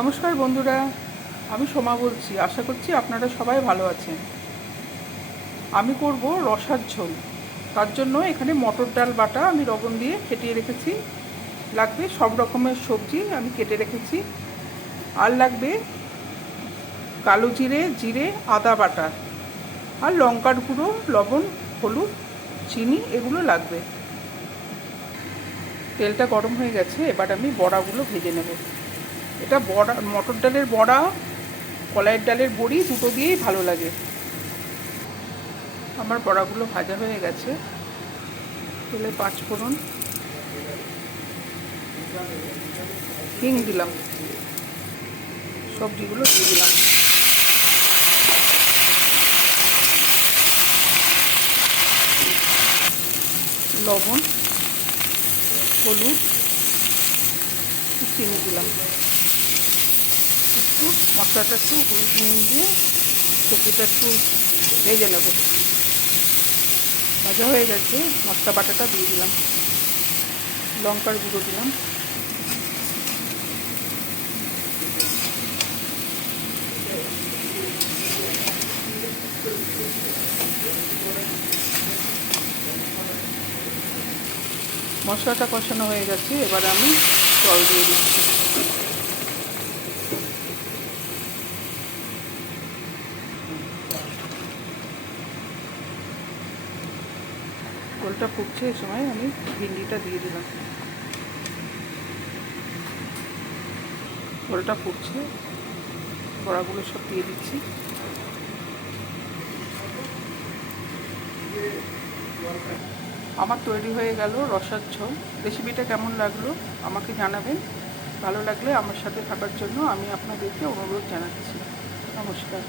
নমস্কার বন্ধুরা, আমি সোমা বলছি। আশা করছি আপনারা সবাই ভালো আছেন। আমি করব রসার ঝোল। তার জন্য এখানে মটর ডাল বাটা আমি লবণ দিয়ে ফেটিয়ে রেখেছি। লাগবে সব রকমের সবজি আমি কেটে রেখেছি। আর লাগবে কালো জিরে, জিরে, আদা বাটা, আর লঙ্কার গুঁড়ো, লবণ, হলুদ, চিনি এগুলো লাগবে। তেলটা গরম হয়ে গেছে, এবার আমি বড়াগুলো ভেজে নেব। এটা বড়া, মটর ডালের বড়া, কলাইয়ের ডালের বড়ি দুটো দিয়েই ভালো লাগে। আমার বড়াগুলো ভাজা হয়ে গেছে। তেলে 5 ফোড়ন, হিং দিলাম, সবজিগুলো দিয়ে দিলাম, লবণ, হলুদ, চিনি দিলাম। একটু মশলাটা একটু হলুদ নুন দিয়ে সবজিটা একটু ভেজে নেব। ভাজা হয়ে গেছে, মশলা বাটাটা দিয়ে দিলাম, লঙ্কার গুঁড়ো দিলাম, মশলাটা কষানো হয়ে গেছে। এবার আমি জল দিয়ে দিচ্ছি। জলটা ফুটছে, এই সময় আমি ভিন্ডিটা দিয়ে দিলাম। জলটা ফুটছে, বড়াগুলো সব দিয়ে দিচ্ছি। আমার তৈরি হয়ে গেল রসার ঝোল। রেসিপিটা কেমন লাগলো আমাকে জানাবেন। ভালো লাগলে আমার সাথে থাকার জন্য আমি আপনাদেরকে অনুরোধ জানাচ্ছি। নমস্কার।